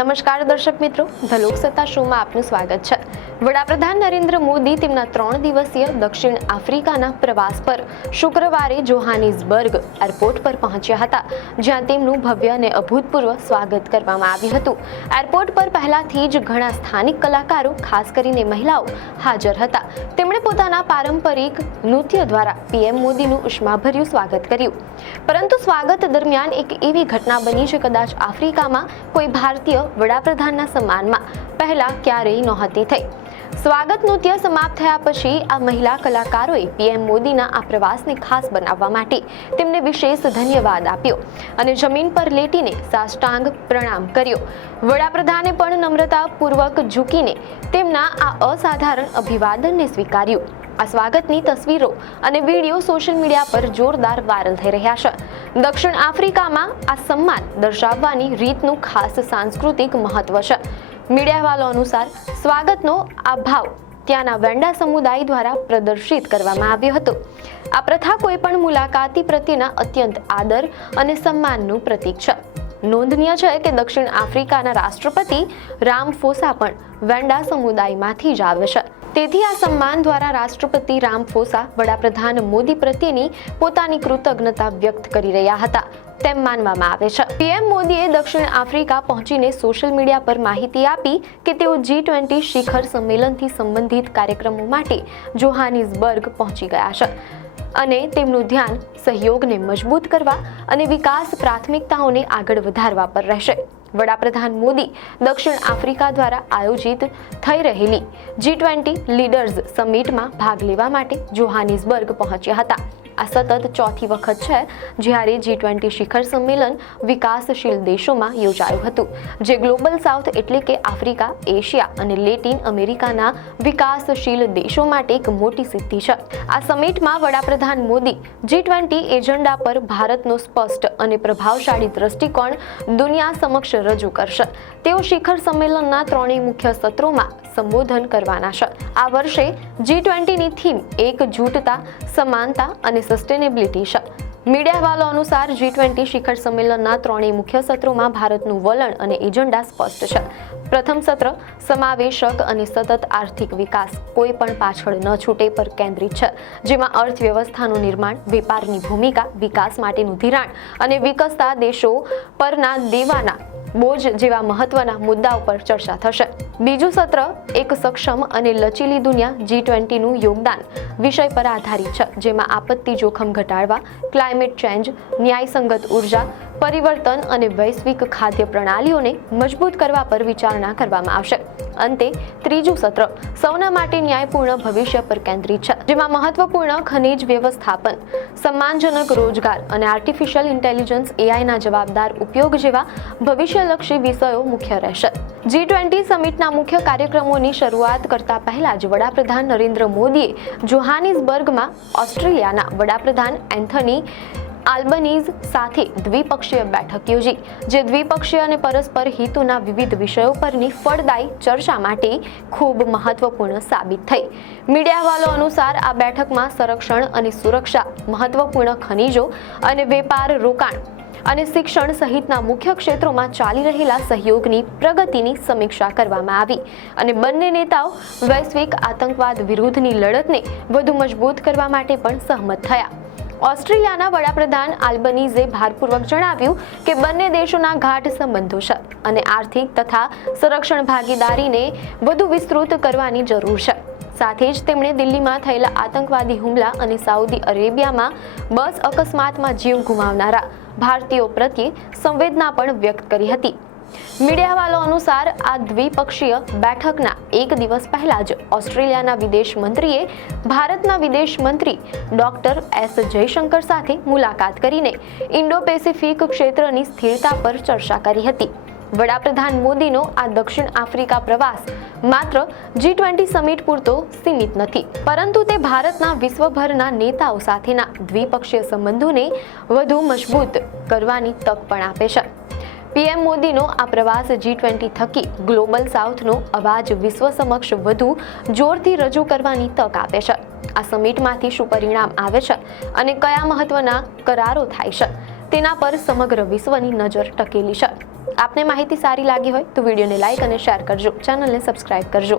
નમસ્કાર દર્શક મિત્રો, ધ લોકસત્તા શોમાં આપનું સ્વાગત છે। વડાપ્રધાન નરેન્દ્ર મોદી તેમના 3 દિવસીય દક્ષિણ આફ્રિકાના પ્રવાસ પર શુક્રવારે જોહાનિસબર્ગ એરપોર્ટ પર પહોંચ્યા હતા, જ્યાં તેમનું ભવ્ય અને અભૂતપૂર્વ સ્વાગત કરવામાં આવ્યું હતું। એરપોર્ટ પર પહેલાથી જ ઘણા સ્થાનિક કલાકારો, ખાસ કરીને મહિલાઓ હાજર હતા। તેમણે પોતાના પારંપરિક નૃત્ય દ્વારા પીએમ મોદીનું ઉષ્માભર્યું સ્વાગત કર્યું। પરંતુ સ્વાગત દરમિયાન એક એવી ઘટના બની જે કદાચ આફ્રિકામાં કોઈ ભારતીય વડાપ્રધાનના સન્માનમાં પહેલા ક્યારેય નહોતી થઈ। સ્વાગત નૃત્ય સમાપ્ત થયા પછી આ મહિલા કલાકારોએ પીએમ મોદીના આ પ્રવાસને ખાસ બનાવવા માટે તેમને વિશેષ ધન્યવાદ આપ્યો અને જમીન પર લેટીને સાષ્ટાંગ પ્રણામ કર્યો। વડાપ્રધાને પણ નમ્રતાપૂર્વક ઝૂકીને તેમના આ અસાધારણ અભિવાદનને સ્વીકાર્યું। આ સ્વાગતની તસવીરો અને વિડીયો સોશિયલ મીડિયા પર જોરદાર વાયરલ થઈ રહ્યા છે। દક્ષિણ આફ્રિકામાં આ સન્માન દર્શાવવાની રીતનું ખાસ સાંસ્કૃતિક મહત્વ છે। મીડિયા અહેવાલો અનુસાર સ્વાગતનો આ ભાવ ત્યાંના વેન્ડા સમુદાય દ્વારા પ્રદર્શિત કરવામાં આવ્યો હતો। આ પ્રથા કોઈ પણ મુલાકાતી પ્રત્યેના અત્યંત આદર અને સન્માનનું પ્રતીક છે। નોંધનીય છે કે દક્ષિણ આફ્રિકાના રાષ્ટ્રપતિ રામફોસા પણ વેન્ડા સમુદાયમાંથી જ આવે છે। તેથી આ સન્માન દ્વારા રાષ્ટ્રપતિ રામફોસા વડાપ્રધાન મોદી પ્રત્યેની પોતાની કૃતજ્ઞતા વ્યક્ત કરી રહ્યા હતા તેમ માનવામાં આવે છે। પીએમ મોદીએ દક્ષિણ આફ્રિકા પહોંચીને સોશિયલ મીડિયા પર માહિતી આપી કે તેઓ G20 શિખર સંમેલનથી સંબંધિત કાર્યક્રમો માટે જોહાનિસબર્ગ પહોંચી ગયા છે અને તેમનું ધ્યાન સહયોગને મજબૂત કરવા અને વિકાસ પ્રાથમિકતાઓને આગળ વધારવા પર રહેશે। વડાપ્રધાન મોદી દક્ષિણ આફ્રિકા દ્વારા આયોજિત થઈ રહેલી G20 લીડર્સ સમિટમાં ભાગ લેવા માટે જોહાનિસબર્ગ પહોંચ્યા હતા। આ સતત ચોથી વખત છે જ્યારે G20 શિખર સંમેલન વિકાસશીલ દેશોમાં યોજાયું હતું, જે ગ્લોબલ સાઉથ એટલે કે આફ્રિકા, એશિયા અને લેટિન અમેરિકાના વિકાસશીલ દેશો માટે એક મોટી સિદ્ધિ છે। આ સમિટમાં વડાપ્રધાન મોદી G20 એજન્ડા પર ભારતનો સ્પષ્ટ અને પ્રભાવશાળી દ્રષ્ટિકોણ દુનિયા સમક્ષ રજૂ કરશે। તેઓ શિખર સંમેલનના 3 મુખ્ય સત્રોમાં સંબોધન કરવાના છે। આ વર્ષે G20ની થીમ એકજૂટતા, સમાનતા અને સસ્ટેનેબિલિટી છે। મીડિયા અહેવાલો અનુસાર G20 શિખર સંમેલનના 3 મુખ્ય સત્રોમાં ભારતનું વલણ અને એજન્ડા સ્પષ્ટ છે। પ્રથમ સત્ર સમાવેશક અને સતત આર્થિક વિકાસ, કોઈ પણ પાછળ ન છૂટે પર કેન્દ્રિત છે, જેમાં અર્થવ્યવસ્થાનું નિર્માણ, વેપારની ભૂમિકા, વિકાસ માટેનું ધિરાણ અને વિકસતા દેશો પરના દેવાના બોજ જેવા મહત્વના મુદ્દાઓ પર ચર્ચા થશે। બીજું સત્ર એક સક્ષમ અને લચીલી દુનિયા G20નું યોગદાન વિષય પર આધારિત છે, જેમાં આપત્તિ જોખમ ઘટાડવા, ક્લાઇમેટ ચેન્જ, ન્યાયસંગત ઉર્જા પરિવર્તન અને વૈશ્વિક ખાદ્ય પ્રણાલીઓને મજબૂત કરવા પર વિચારણા કરવામાં આવશે। અંતે ત્રીજું સત્ર સૌના માટે ન્યાયપૂર્ણ ભવિષ્ય પર કેન્દ્રિત છે, જેમાં મહત્વપૂર્ણ ખનિજ વ્યવસ્થાપન, સન્માનજનક રોજગાર અને આર્ટિફિશિયલ ઇન્ટેલિજન્સ AIના જવાબદાર ઉપયોગ જેવા ભવિષ્યલક્ષી વિષયો મુખ્ય રહેશે। G20 સમિટના મુખ્ય કાર્યક્રમોની શરૂઆત કરતા પહેલા જ વડાપ્રધાન નરેન્દ્ર મોદીએ જોહાનિસબર્ગમાં ઓસ્ટ્રેલિયાના વડાપ્રધાન એન્થની આલ્બનીઝ સાથે દ્વિપક્ષીય બેઠક યોજી, જે દ્વિપક્ષીય અને પરસ્પર હિતોના વિવિધ વિષયો પરની ફળદાયી ચર્ચા માટે ખૂબ મહત્વપૂર્ણ સાબિત થઈ। મીડિયા અહેવાલો અનુસાર આ બેઠકમાં સંરક્ષણ અને સુરક્ષા, મહત્વપૂર્ણ ખનિજો અને વેપાર, રોકાણ અને શિક્ષણ સહિતના મુખ્ય ક્ષેત્રોમાં ચાલી રહેલા સહયોગની પ્રગતિની સમીક્ષા કરવામાં આવી અને બંને નેતાઓ વૈશ્વિક આતંકવાદ વિરુદ્ધની લડતને વધુ મજબૂત કરવા માટે પણ સહમત થયા। ઓસ્ટ્રેલિયાના વડાપ્રધાન આલ્બનીઝે ભારપૂર્વક જણાવ્યું કે બંને દેશોના ગાઢ સંબંધો છે અને આર્થિક તથા સંરક્ષણ ભાગીદારીને વધુ વિસ્તૃત કરવાની જરૂર છે। સાથે જ તેમણે દિલ્હીમાં થયેલા આતંકવાદી હુમલા અને સાઉદી અરેબિયામાં બસ અકસ્માતમાં જીવ ગુમાવનારા ભારતીયો પ્રત્યે સંવેદના પણ વ્યક્ત કરી હતી। મીડિયા અહેવાલો અનુસાર આ દ્વિપક્ષીય બેઠકના એક દિવસ પહેલા જ ઓસ્ટ્રેલિયાના વિદેશ મંત્રીએ ભારતના વિદેશ મંત્રી ડોક્ટર S જયશંકર સાથે મુલાકાત કરીને ઇન્ડો પેસિફિક ક્ષેત્રની સ્થિરતા પર ચર્ચા કરી હતી। વડાપ્રધાન મોદીનો આ દક્ષિણ આફ્રિકા પ્રવાસ માત્ર G20 સમિટ પૂરતો સીમિત નથી, પરંતુ તે ભારતના વિશ્વભરના નેતાઓ સાથેના દ્વિપક્ષીય સંબંધોને વધુ મજબૂત કરવાની તક પણ આપે છે। પીએમ મોદીનો આ પ્રવાસ G20 થકી ગ્લોબલ સાઉથનો અવાજ વિશ્વ સમક્ષ વધુ જોરથી રજૂ કરવાની તક આપે છે। આ સમિટમાંથી શું પરિણામ આવે છે અને કયા મહત્વના કરારો થાય છે તેના પર સમગ્ર વિશ્વની નજર ટકેલી છે. આપને માહિતી સારી લાગી હોય તો વિડીયોને લાઇક અને શેર કરજો, ચેનલને સબસ્ક્રાઇબ કરજો.